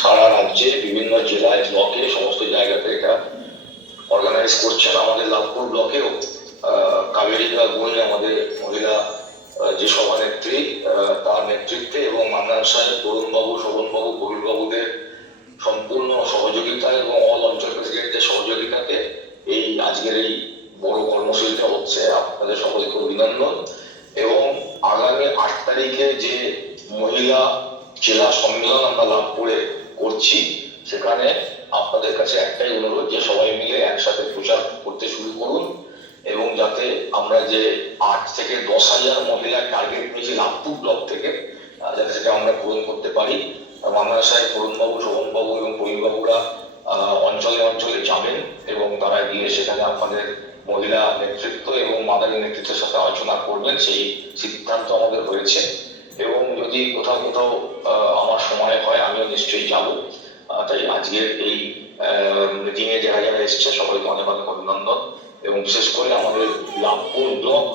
সারা রাজ্যে বিভিন্ন জেলায় ব্লকে সমস্ত জায়গাতে এটা অর্গানাইজ করছেন। আমাদের লাভপুর ব্লকেও কাবেরিকা গুণ আমাদের মহিলা যে সভানেত্রী তার নেতৃত্বে এবং মান্নান সাহেব, তরুণবাবু, শোভনবাবু, কবিরবাবুদের সম্পূর্ণ সহযোগিতা এবং অল অঞ্চল প্রেসিডেন্টের সহযোগিতাতে এই আজকের এই বড় কর্মসূচিটা হচ্ছে। আপনাদের সকলকে অভিনন্দন। এবং আগামী আট তারিখে যে মহিলা জেলা সম্মেলন আমরা লাভপুরে করছি সেখানে আপনাদের কাছে একটাই অনুরোধ যে সবাই মিলে একসাথে প্রচার করতে শুরু করুন এবং যাতে আমরা যে আট থেকে দশ হাজার মহিলার টার্গেট নিয়েছি লাভপুর ব্লক থেকে যাতে সেটা আমরা পূরণ করতে পারি। মান্না সাহেব তরুণবাবু শোভনবাবু এবং আহ, অঞ্চলে অঞ্চলে যাবেন এবং তারা গিয়ে সেখানে আপনাদের মহিলা নেতৃত্ব এবং মাদারি নেতৃত্বের সাথে আলোচনা করবেন সেই সিদ্ধান্ত আমাদের হয়েছে। এবং যদি কোথাও কোথাও আমার সময় হয় আমিও নিশ্চয়ই যাব। তাই আজকের এই মিটিং এ যারা যারা এসছে সবাইকে অনেক অনেক অভিনন্দন। এবং বিশেষ করে আমাদের লাভপুর ব্লক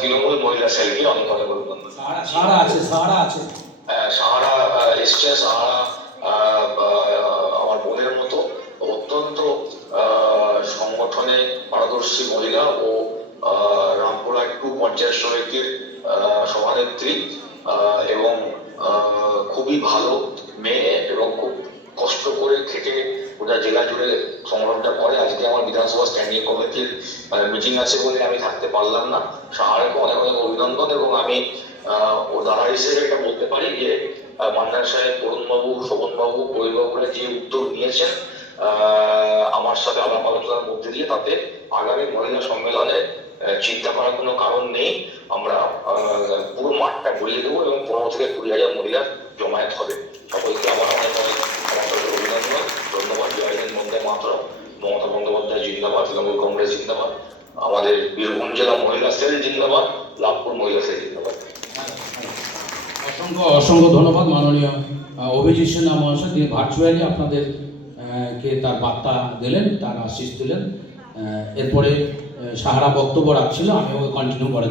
তৃণমূল মহিলা সেলকে অনেক অনেক অভিনন্দন। সারা আছে সারা আছে। আহ, সাহারা এসছে সাহারা আমার বোনের মতো। অত্যন্ত আহ, সংগঠনে পারদর্শী মহিলা ও আহ, রামপুরা টু পঞ্চায়েত সমিতির আহ, সভানেত্রী। এবং খুবই ভালো মেয়ে এবং খুব কষ্ট করে খেটে গোটা জেলা জুড়ে সংগ্রামটা করে। আজকে আমার বিধানসভা স্ট্যান্ডিং কমিটির মিটিং আছে বলে আমি থাকতে পারলাম না। সাহারাকে অনেক অনেক অভিনন্দন এবং আমি ও দাদা হিসেবে এটা বলতে পারি যে মান্নান সাহেব, তরুণবাবু, শোভনবাবু কৈবাবুরা যে উদ্যোগ নিয়েছেন আমার সাথে আলাপ আলোচনার মধ্যে দিয়ে তাতে আগামী মহিলা সম্মেলনে চিন্তা করার কোনো কারণ নেই। আমরা পুরো মাঠটা ভরিয়ে দেবো এবং পনেরো থেকে কুড়ি হাজার মহিলা জমায়েত হবে। সকলকে আমার অনেক অনেক অভিনন্দন। ধন্যবাদ। জয় হিন্দ বন্দে মাতরম। মমতা বন্দ্যোপাধ্যায় জিন্দাবাদ, তৃণমূল কংগ্রেস জিন্দাবাদ। আমাদের বীরভূম জেলা মহিলা সেল জিন্দাবাদ, লাভপুর মহিলা সেল জিন্দাবাদ। অসংখ্য অসংখ্য ধন্যবাদ মাননীয় অভিজিৎ সিনহা মহাশয়। তিনি ভার্চুয়ালি আপনাদের কে তার বার্তা দিলেন, তার আশিস দিলেন। এরপরে সাহারা বক্তব্য রাখছিল আমি ওকে কন্টিনিউ করার